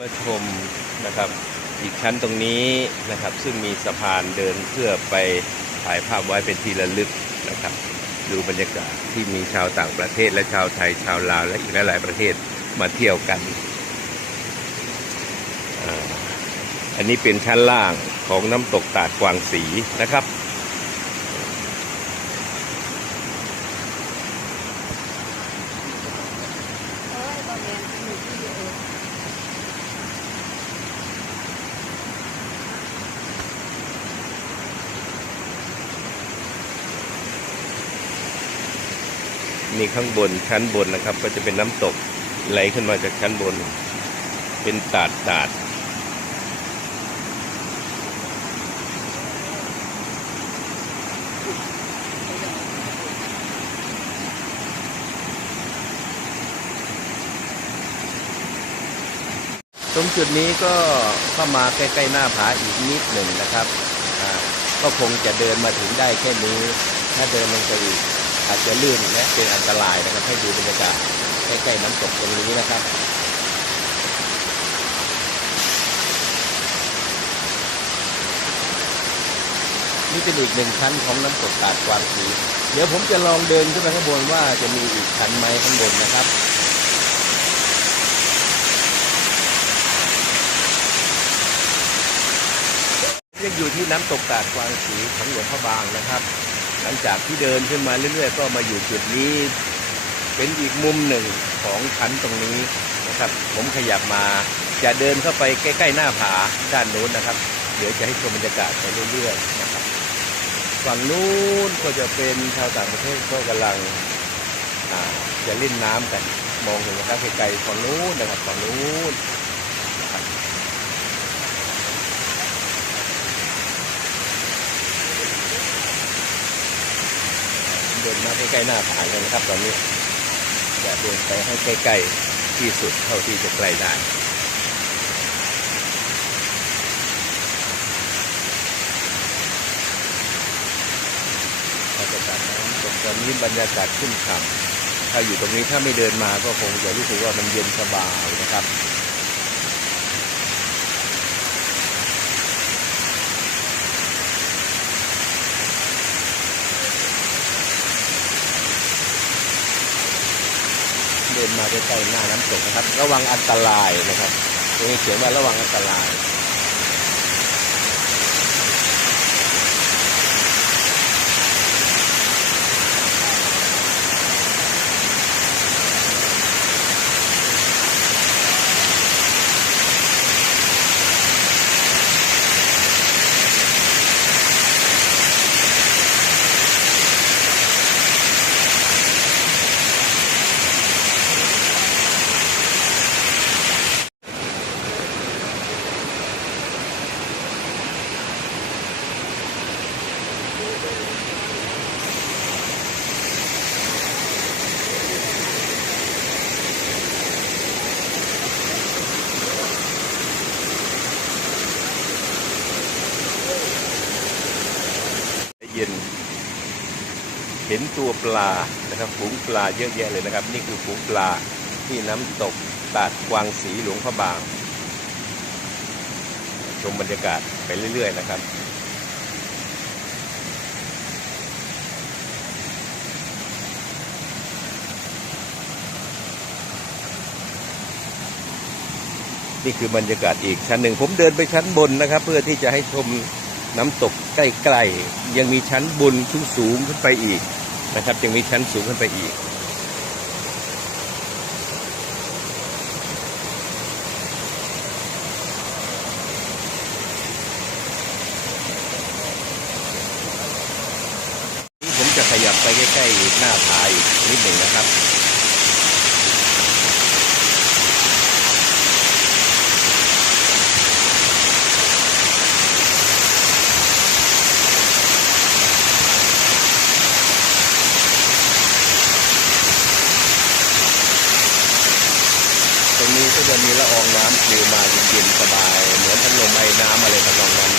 มาชมนะครับอีกชั้นตรงนี้นะครับ ซึ่งมีสะพานเดินเพื่อไปถ่ายภาพไว้เป็นที่ระลึกนะครับ ดูบรรยากาศที่มีชาวต่างประเทศและชาวไทยชาวลาวและอีกหลายประเทศมาเที่ยวกันออันนี้เป็นชั้นล่างของน้ำตกตาดกวางสีนะครับ เอ้ยบอแมนมีที่เออ นี่ข้างบนชั้นบนนะครับ ก็จะเป็นน้ำตกไหลขึ้นมาจากชั้นบน เป็นตาดตาดตรงจุดนี้ก็เข้ามาใกล้ๆหน้าผาอีกนิดหนึ่งนะครับ ก็คงจะเดินมาถึงได้แค่นี้ ถ้าเดินลงไปอีก อาจจะลื่นและเป็นอันตรายนะครับ ให้ดูบรรยากาศใกล้ๆน้ำตกตรงนี้นะครับนี่เป็นอีกหนึ่งชั้นของน้ำตกตาดกวางสีเดี๋ยวผมจะลองเดินขึ้นไปข้างบนว่าจะมีอีกชั้นไหมข้างบนนะครับยังอยู่ที่น้ำตกตาดกวางสีของหลวงพระบางนะครับ หลังจากที่เดินขึ้นมาเรื่อยๆ ก็มาอยู่จุดนี้ เป็นอีกมุมหนึ่งของชั้นตรงนี้นะครับ ผมขยับมาจะเดินเข้าไปใกล้ ๆ หน้าผาด้านโน้นนะครับ เดี๋ยวจะให้ชมบรรยากาศไปเรื่อยๆนะครับฝั่งนู้นก็จะเป็นชาวต่างประเทศก็กำลังจะเล่นน้ำกัน มองเห็นนะครับไกลๆฝั่งนู้นนะครับฝั่งนู้นนะครับ เดินมาใกล้ๆหน้าผากันนะครับ ตอนนี้จะเดินไปให้ใกล้ๆที่สุดเท่าที่จะใกล้ได้บรรยากาศน้ำตกตอนนี้บรรยากาศขึ้นขับถ้าอยู่ตรงนี้ถ้าไม่เดินมาก็คงจะรู้สึกว่ามันเย็นสบายนะครับ นมาใกล้ๆหน้าน้ำตกนะครับ ระวังอันตรายนะครับตรงนี้เขียนว่าระวังอันตรายน เห็น ตัวปลานะครับฝูงปลาเยอะแยะเลยนะครับ นี่คือฝูงปลาที่น้ำตกตาดกวางสีหลวงพระบาง ชมบรรยากาศไปเรื่อย ๆ นะครับนี่คือบรรยากาศอีกชั้นหนึ่งผมเดินไปชั้นบนนะครับ เพื่อที่จะให้ชมน้ำตกใกล้ๆยังมีชั้นบนสูงสูงขึ้นไปอีก นะครับยังมีชั้นสูงขึ้นไปอีกนี่ผมจะขยับไปใกล้ๆหน้าผาอีกนิดหนึ่งนะครับ ตรงนี้ก็จะมีละอิวมาเย็นๆสบาย เหมือนพัดลมไอ้น้ำอะไรทำนองนั้น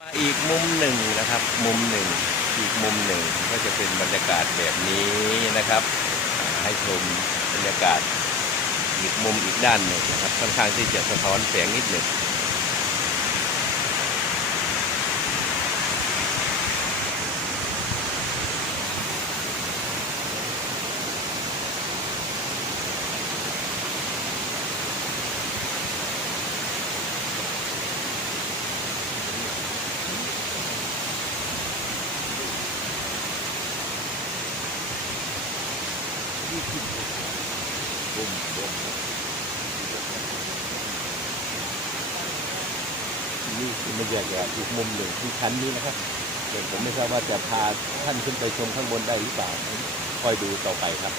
มาอีกมุมหนึ่งนะครับ มุมหนึ่งอีกมุมหนึ่งก็จะเป็นบรรยากาศแบบนี้นะครับ ให้ชมบรรยากาศอีกมุมอีกด้านหนึ่งนะครับค่อนข้างที่จะสะท้อนแสงนิดหนึ่ง บุ้มบุ้มนี่คือบรรยากาศอีกมุมหนึ่งที่ชั้นนี้นะครับแต่ผมไม่ทราบว่าจะพาท่านขึ้นไปชมข้างบนได้หรือเปล่าคอยดูต่อไปครับ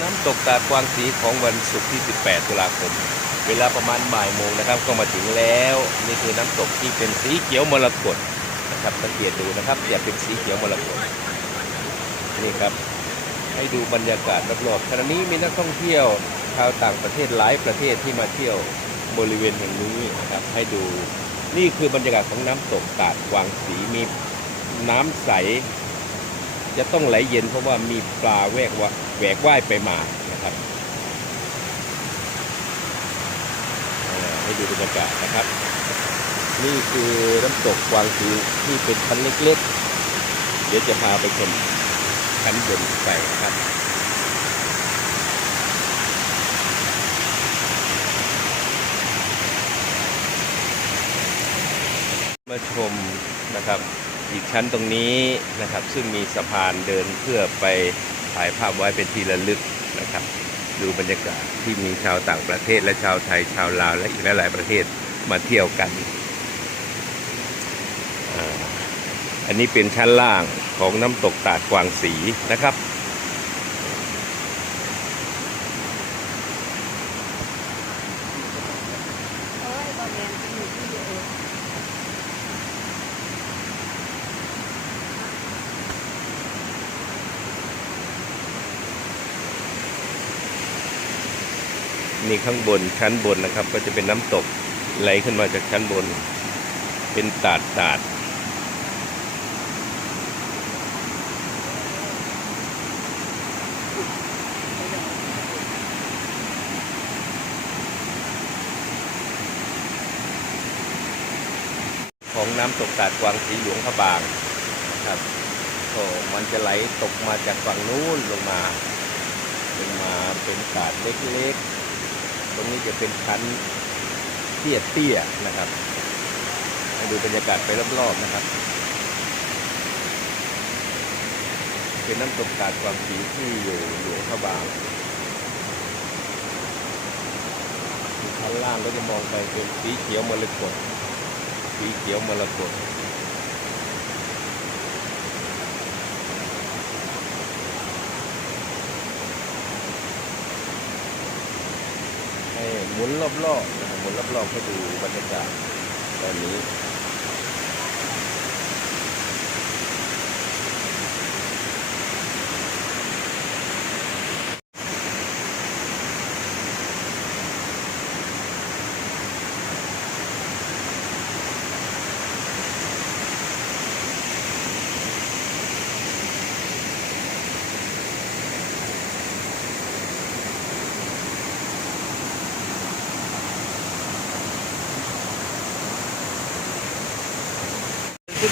น้ำตกตาดกวางสีของวันศุกร์ที่ 18 ตุลาคม เวลาประมาณบ่ายโมงนะครับ ก็มาถึงแล้ว นี่คือน้ำตกที่เป็นสีเขียวมรกตนะครับสังเกตดูนะครับจะเป็นสีเขียวมรกตนี่ครับ ให้ดูบรรยากาศรอบๆขณะนี้มีนักท่องเที่ยวชาวต่างประเทศหลายประเทศที่มาเที่ยวบริเวณแห่งนี้นะครับ ให้ดูนี่คือบรรยากาศของน้ำตกตาดกวางสีมีน้ำใส จะต้องไหลเย็นเพราะว่ามีปลาแวกว่าแหวกว่ายไปมานะครับให้ดูบรรยากาศนะครับ นี่คือน้ำตกกวางสีที่เป็นชั้นเล็กๆ เดี๋ยวจะพาไปชมชั้นบนไปนะครับมาชมนะครับ อีกชั้นตรงนี้นะครับ ซึ่งมีสะพานเดินเพื่อไปถ่ายภาพไว้เป็นที่ระลึกนะครับ ดูบรรยากาศที่มีชาวต่างประเทศและชาวไทยชาวลาวและอีกหลายประเทศมาเที่ยวกันอาอันนี้เป็นชั้นล่างของน้ำตกตาดกวางสีนะครับ เอ้ยบอแมนอยู่ที่เออ นี่ข้างบนชั้นบนนะครับ ก็จะเป็นน้ำตกไหลขึ้นมาจากชั้นบน เป็นตาดตาดของน้ำตกตาดกวางสีหลวงพระบางนะครับก็มันจะไหลตกมาจากฝั่งนู้นลงมาลงมาเป็นตาดเล็กๆ ตรงนี้จะเป็นชั้นเตี้ยๆนะครับให้ดูบรรยากาศไปรอบๆนะครับ เป็นน้ำตกตาดความสีที่อยู่หลวงพระบางชั้นล่างก็จะมองไปเป็นสีเขียวมรกตสีเขียวมรกต หมุนรอบๆนะครับหมุนรอบๆให้ดูบรรยากาศตอนนี้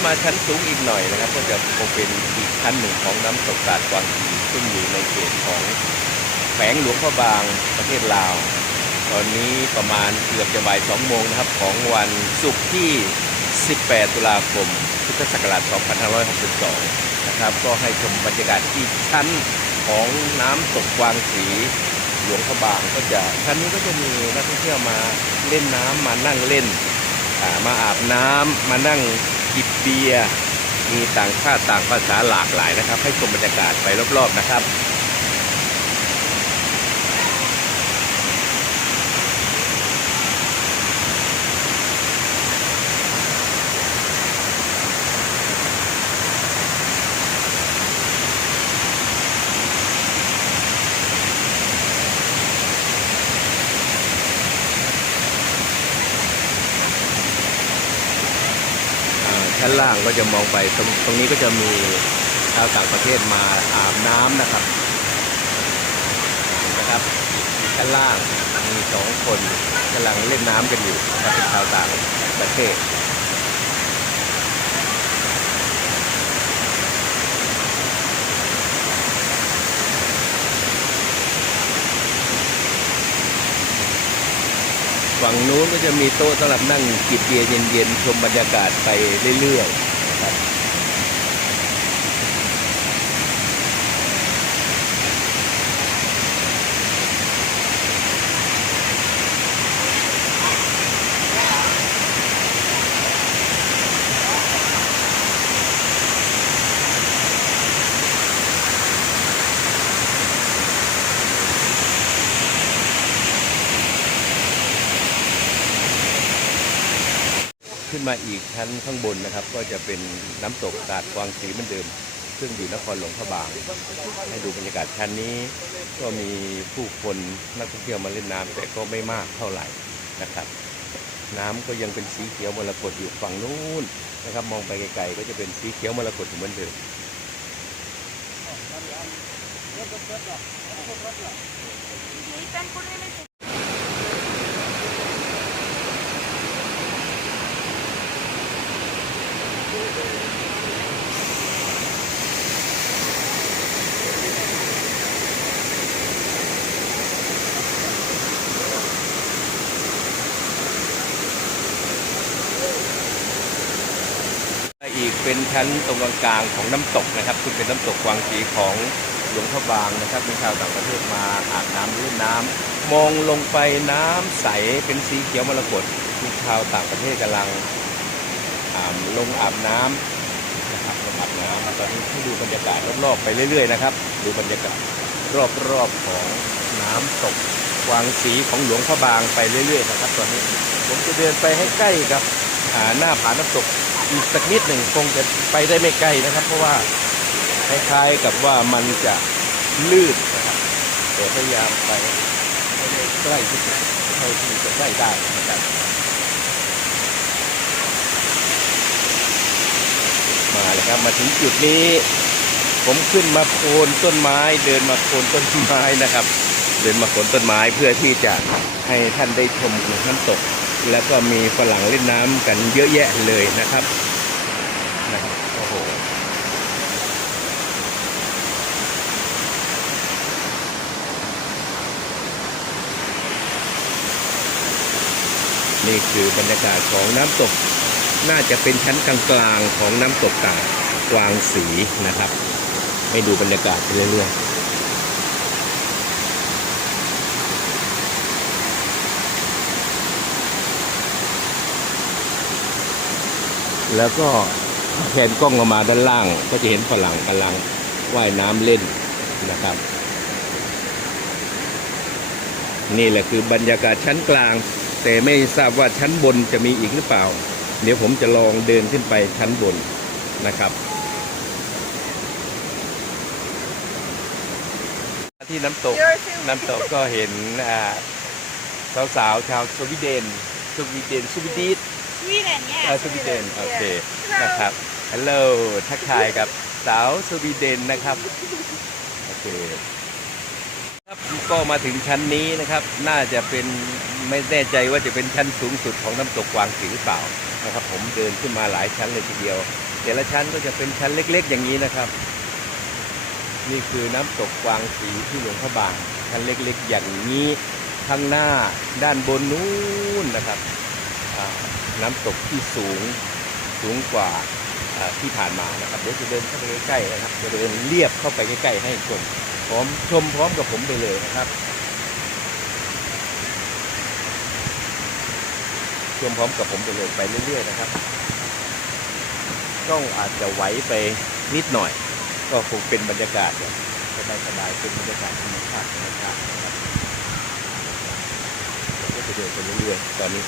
มาชั้นสูงอีกหน่อยนะครับ ก็จะคงเป็นอีกชั้นหนึ่งของน้ำตกตาดกวางสีซึ่งอยู่ในเขตของแขวงหลวงพระบางประเทศลาว ตอนนี้ประมาณเกือบจะบ่ายสองโมงนะครับ ของวันศุกร์ที่ 18 ตุลาคม พุทธศักราช 2562 นะครับ ก็ให้ชมบรรยากาศที่ชั้นของน้ำตกกวางสีหลวงพระบางก็จะชั้นนี้ก็จะมีนักท่องเที่ยวมาเล่นน้ำมานั่งเล่น มาอาบน้ำมานั่ง จิบเบียร์มีต่างชาติต่างภาษาหลากหลายนะครับ ให้ชมบรรยากาศไปรอบๆนะครับ ล่างก็จะมองไปตรงตรงนี้ก็จะมีชาวต่างประเทศมาอาบน้ำนะครับนะครับชั้นล่างมีสองคนกำลังเล่นน้ำกันอยู่นะครับเป็นชาวต่างประเทศ ฝั่งนู้นก็จะมีโต๊ะสำหรับนั่งจิบเบียร์เย็นๆชมบรรยากาศไปเรื่อยๆนะครับ ขึ้นมาอีกชั้นข้างบนนะครับ ก็จะเป็นน้ำตกตาดกวางสีเหมือนเดิม ซึ่งอยู่นครหลวงพระบาง ให้ดูบรรยากาศชั้นนี้ ก็มีผู้คนนักท่องเที่ยวมาเล่นน้ำแต่ก็ไม่มากเท่าไหร่นะครับ น้ำก็ยังเป็นสีเขียวมรกตอยู่ฝั่งนู้นนะครับ มองไปไกลๆก็จะเป็นสีเขียวมรกตอยู่เหมือนเดิม ชั้นตรงกลางๆของน้ำตกนะครับซึ่งเป็นน้ำตกกวางสีของหลวงพระบางนะครับมีชาวต่างประเทศมาอาบน้ำเล่นน้ำมองลงไปน้ำใสเป็นสีเขียวมรกตมีชาวต่างประเทศกำลังอ่าลงอาบน้ำนะครับลงอาบน้ำตอนนี้ให้ดูบรรยากาศรอบๆไปเรื่อยๆนะครับ ดูบรรยากาศรอบๆของน้ำตกกวางสีของหลวงพระบางไปเรื่อยๆนะครับตอนนี้ ผมจะเดินไปให้ใกล้กับหน้าผาน้ำตก อีกสักนิดหนึ่งคงจะไปได้ไม่ไกลนะครับ เพราะว่าคล้ายๆกับว่ามันจะลื่นนะครับแต่พยายามไปใใกล้ที่สุดเท่าที่จะใกล้ได้นะครับมาเลยครับมาถึงจุดนี้ ผมขึ้นมาโคนต้นไม้ เดินมาโคนต้นไม้นะครับ เดินมาโคนต้นไม้เพื่อที่จะให้ท่านได้ชมน้ำตก แล้วก็มีฝรั่งเล่นน้ำกันเยอะแยะเลยนะครับนะครับโอ้โหนี่คือบรรยากาศของน้ำตก น่าจะเป็นชั้นกลางๆของน้ำตกกาดกวางสีนะครับ ให้ดูบรรยากาศไปเรื่อยๆ แล้วก็แผนกล้องออกมาด้านล่าง ก็จะเห็นฝรั่งกำลังว่ายน้ำเล่นนะครับ นี่แหละคือบรรยากาศชั้นกลาง แต่ไม่ทราบว่าชั้นบนจะมีอีกหรือเปล่า เดี๋ยวผมจะลองเดินขึ้นไปชั้นบนนะครับที่น้ำตกน้ำตกก็เห็นสาวๆชาวสวีเดนสวีเดนสวีดี Sweden, yeah. เออสวีเดนโอเคนะครับ ฮัลโหล ทักทายกับสาวสวีเดนนะครับ โอเค ครับ ก็มาถึงชั้นนี้นะครับ น่าจะเป็นไม่แน่ใจว่าจะเป็นชั้นสูงสุดของน้ำตกกวางสีหรือเปล่านะครับ ผมเดินขึ้นมาหลายชั้นเลยทีเดียว แต่ละชั้นก็จะเป็นชั้นเล็ก ๆ อย่างนี้นะครับ นี่คือน้ำตกกวางสีที่หลวงพระบางชั้นเล็ก ๆ อย่างนี้ ข้างหน้าด้านบนนู้นนะครับอ่า น้ำตกที่สูงสูงกว่าที่ผ่านมานะครับเดี๋ยวจะเดินเข้าไปใกล้ๆนะครับจะเดินเรียบเข้าไปใกล้ๆให้ชมพร้อมชมพร้อมกับผมไปเลยนะครับชมพร้อมกับผมไปเลยไปเรื่อยๆนะครับกล้องอาจจะไหวไปนิดหน่อย ก็คงเป็นบรรยากาศแบบสบายๆเป็นบรรยากาศธรรมชาติธรรมชาตินะครับก็จะเดินไปเรื่อยๆตอนนี้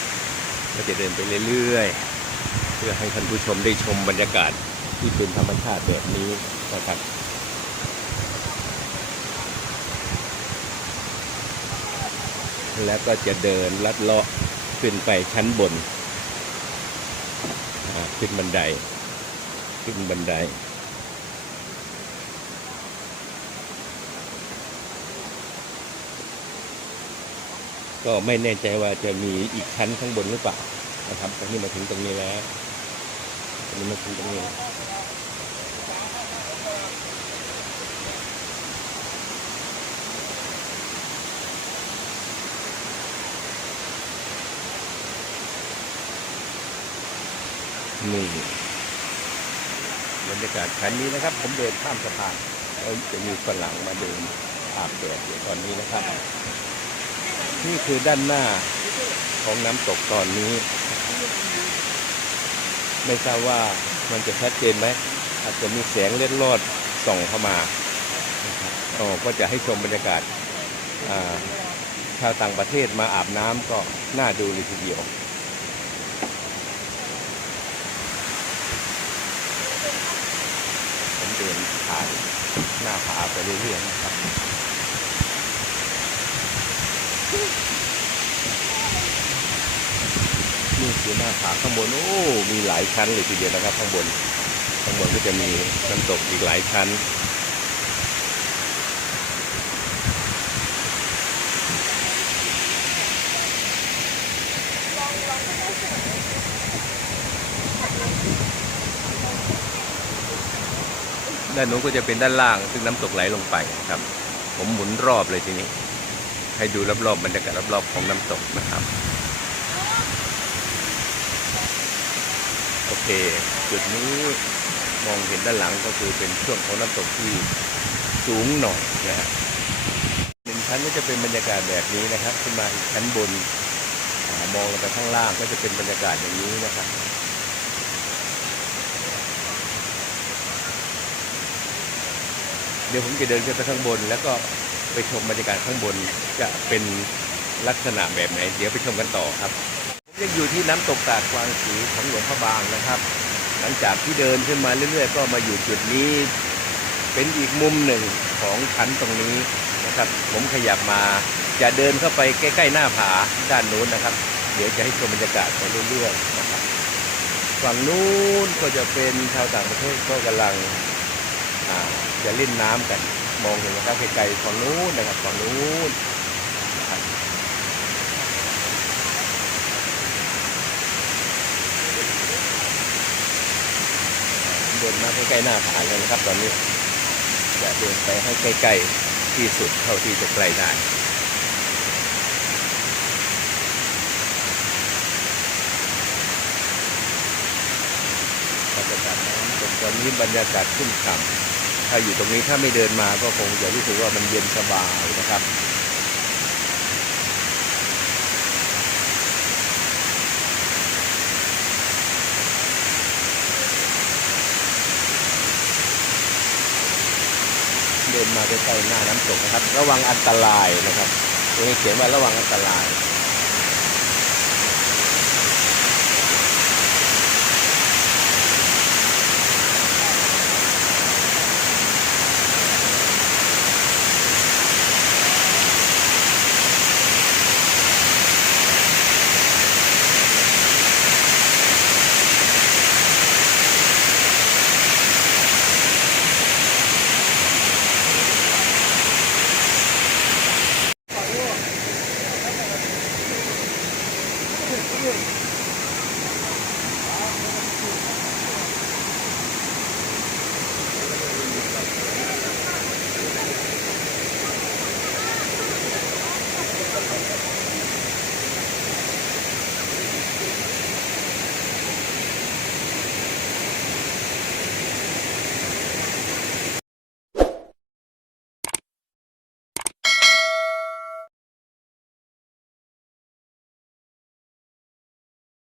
ก็จะเดินไปเรื่อยๆ เพื่อให้ท่านผู้ชมได้ชมบรรยากาศที่เป็นธรรมชาติแบบนี้นะครับแล้วก็จะเดินลัดเลาะขึ้นไปชั้นบน ขึ้นบันได ขึ้นบันได ก็ไม่แน่ใจว่าจะมีอีกชั้นข้างบนหรือเปล่านะครับตอนนี้มาถึงตรงนี้แล้วตอนนี้มาถึงตรงนี้นี่บรรยากาศชั้นนี้นะครับ ผมเดินข้ามสะพานแล้วจะมีฝรั่งมาเดินอาบแดดอยู่ตอนนี้นะครับ นี่คือด้านหน้าของน้ำตกตอนนี้ ไม่ทราบว่ามันจะชัดเจนไหมอาจจะมีแสงเล็ดลอดส่องเข้ามาอ๋อก็จะให้ชมบรรยากาศาชาวต่างประเทศมาอาบน้ำก็น่าดูเลยทีเดียวผมเดินผ่านหน้าผาไปเรื่อยๆนะครับ นี่คือหน้าผาข้างบน โอ้ มีหลายชั้นเลยทีเดียวนะครับ ข้างบน ข้างบนก็จะมีน้ำตกอีกหลายชั้นด้านนู้นก็จะเป็นด้านล่าง ซึ่งน้ำตกไหลลงไปครับ ผมหมุนรอบเลยทีนี้ ให้ดูรอบๆบรรยากาศรอบๆของน้ำตกนะครับ โอเค จุดนี้มองเห็นด้านหลังก็คือเป็นช่วงของน้ำตกที่สูงหน่อยนะฮะหนึ่งชั้นก็จะเป็นบรรยากาศแบบนี้นะครับขึ้นมาอีกชั้นบนอมองลงไปข้างล่างก็จะเป็นบรรยากาศอย่างนี้นะครับเดี๋ยวผมจะเดินขึ้นไปข้างบนแล้วก็ ไปชมบรรยากาศข้างบนจะเป็นลักษณะแบบไหน เดี๋ยวไปชมกันต่อครับผมยังอยู่ที่น้ำตกตาดกวางสีของหลวงพระบางนะครับ หลังจากที่เดินขึ้นมาเรื่อยๆ ก็มาอยู่จุดนี้ เป็นอีกมุมหนึ่งของชั้นตรงนี้นะครับ ผมขยับมาจะเดินเข้าไปใกล้ ๆ หน้าผาด้านนู้นนะครับ เดี๋ยวจะให้ชมบรรยากาศไปเรื่อยๆนะครับฝั่งนู้นก็จะเป็นชาวต่างประเทศก็กำลังจะเล่นน้ำกัน มองเห็นนะครับไกลๆฝั่งนู้นนะครับฝั่งนู้นนะครับเดินมาใกล้ๆหน้าผาเลยนะครับ ตอนนี้จะเดินไปให้ใกล้ๆที่สุดเท่าที่จะใกลได้บรรยากาศน้ำตกตอนนี้บรรยากาศชุ่มฉ่ำ ถ้าอยู่ตรงนี้ถ้าไม่เดินมาก็คงจะรู้สึกว่ามันเย็นสบายนะครับเดินมาใกล้ๆหน้าน้ำตกนะครับ ระวังอันตรายนะครับตรงนี้เขียนว่าระวังอันตราย